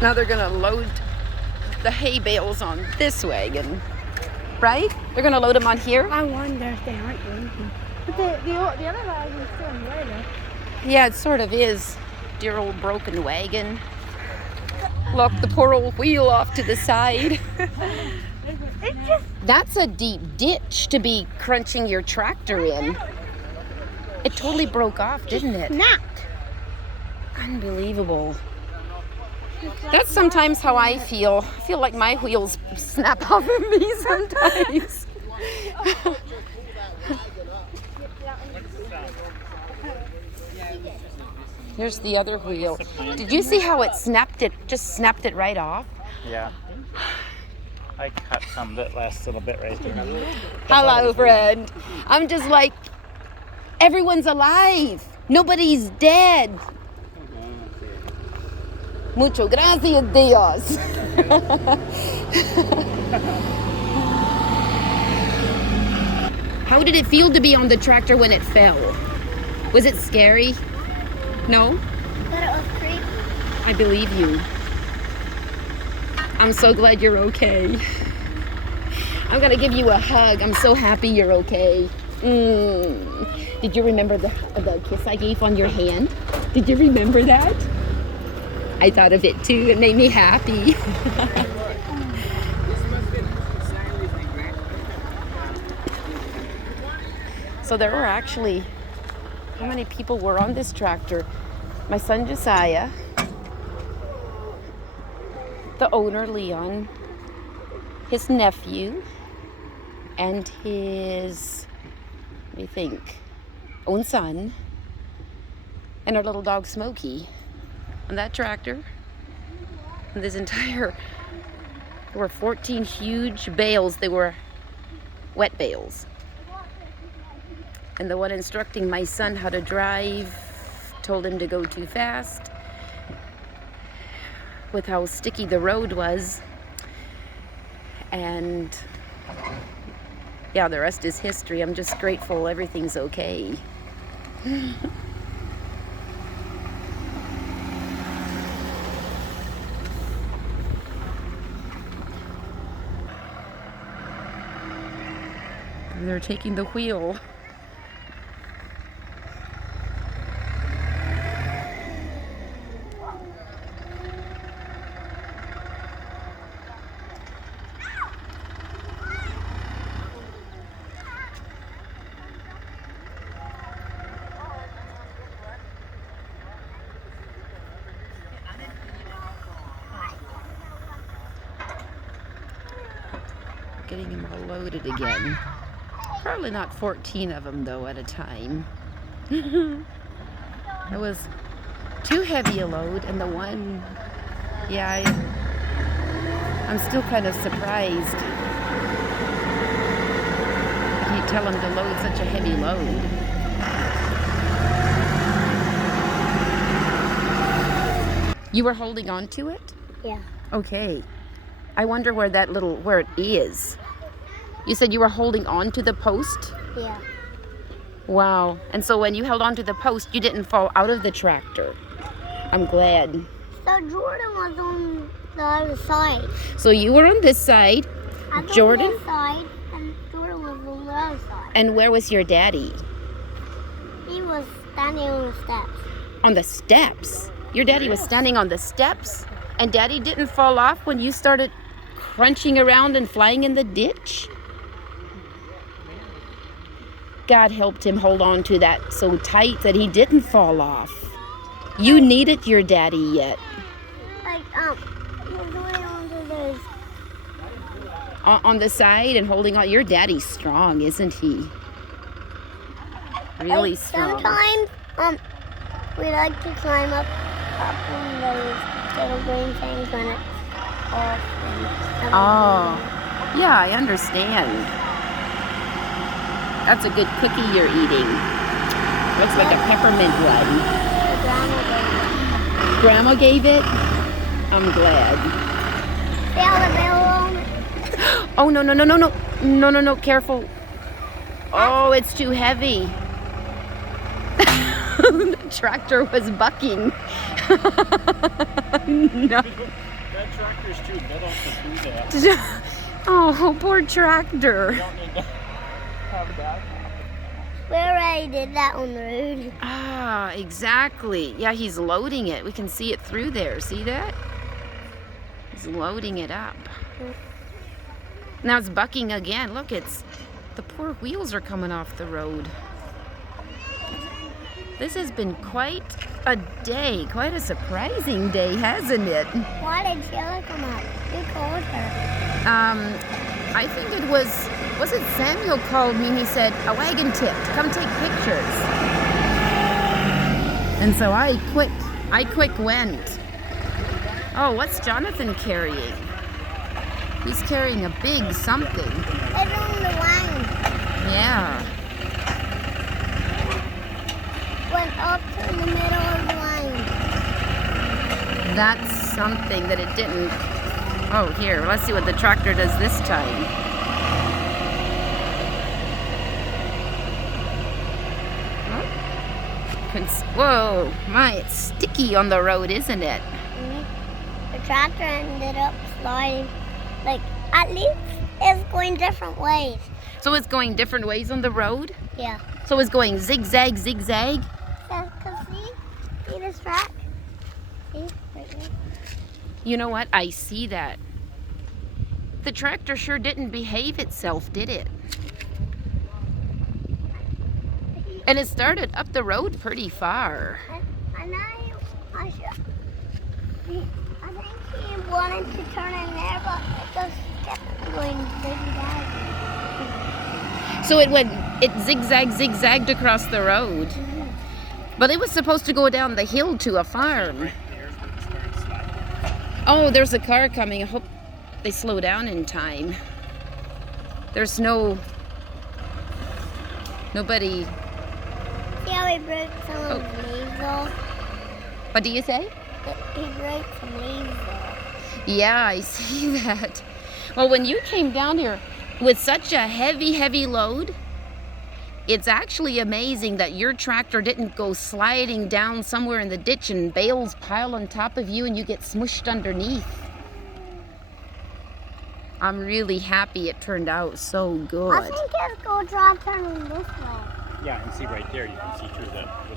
Now they're gonna load the hay bales on this wagon, right? They're gonna load them on here? I wonder if they aren't going to. But the other wagon's still in the way, though. Yeah, it sort of is. Dear old broken wagon. Look, the poor old wheel off to the side. That's a deep ditch to be crunching your tractor in. It totally broke off, didn't it? Snapped. Unbelievable. That's sometimes how I feel. I feel like my wheels snap off of me sometimes. Here's the other wheel. Did you see how it snapped it? Just snapped it right off? Yeah. I cut some of it last little bit right there. Hello, friend. I'm just like, everyone's alive. Nobody's dead. Mucho gracias, Dios. How did it feel to be on the tractor when it fell? Was it scary? No? But it was creepy. I believe you. I'm so glad you're okay. I'm gonna give you a hug. I'm so happy you're okay. Did you remember the kiss I gave on your hand? Did you remember that? I thought of it too. It made me happy. So there were actually, how many people were on this tractor? My son Josiah, the owner Leon, his nephew, and his, let me think, own son, and our little dog Smokey on that tractor. And this entire, there were 14 huge bales. They were wet bales. And the one instructing my son how to drive told him to go too fast with how sticky the road was. And yeah, the rest is history. I'm just grateful everything's okay. They're taking the wheel. Getting them all loaded again. Probably not 14 of them though at a time. It was too heavy a load, and the one, yeah, I'm still kind of surprised. You tell them to load such a heavy load. You were holding on to it? Yeah. Okay. I wonder where it is. You said you were holding on to the post? Yeah. Wow. And so when you held on to the post, you didn't fall out of the tractor. I'm glad. So Jordan was on the other side. So you were on this side, I was Jordan? on this side, and Jordan was on the other side. And where was your daddy? He was standing on the steps. On the steps? Your daddy was standing on the steps? And daddy didn't fall off when you started crunching around and flying in the ditch? God helped him hold on to that so tight that he didn't fall off. You needed your daddy yet. Like, he was holding on to those. On the side and holding on. Your daddy's strong, isn't he? Really strong. Sometimes, we like to climb up on those little green things when it's off. Oh, yeah, I understand. That's a good cookie you're eating. Looks like a peppermint one. Grandma gave it? I'm glad. Oh, no, no, no, no, no. No, no, no, careful. Oh, it's too heavy. The tractor was bucking. No. That tractor's too little to do that. Oh, poor tractor. You don't need to have that happen. We already did that on the road. Ah, exactly. Yeah, he's loading it. We can see it through there. See that? He's loading it up. Now it's bucking again. Look, the poor wheels are coming off the road. This has been quite a day, quite a surprising day, hasn't it? Why did Sheila come up? Who called her? I think it was it Samuel called me and he said, a wagon tipped, come take pictures. And so I quick went. Oh, what's Jonathan carrying? He's carrying a big something. It's on the line. Yeah. Went up to the middle of the line. That's something that it didn't. Oh, here, let's see what the tractor does this time. Whoa, my, it's sticky on the road, isn't it? The tractor ended up sliding. Like, at least it's going different ways. So it's going different ways on the road? Yeah. So it's going zigzag, zigzag? Cause see this track? See, right here. You know what? I see that. The tractor sure didn't behave itself, did it? And it started up the road pretty far. And I think he wanted to turn in there, but it just kept going zigzag. So it zigzagged across the road. But it was supposed to go down the hill to a farm. Oh, there's a car coming. I hope they slow down in time. There's nobody. See how he broke some of the leaves off? What do you say? He broke some leaves off. Yeah, I see that. Well, when you came down here with such a heavy load, it's actually amazing that your tractor didn't go sliding down somewhere in the ditch and bales pile on top of you and you get smushed underneath. I'm really happy it turned out so good. I think it's going to try turning this way. Yeah, and see right there, you can see through the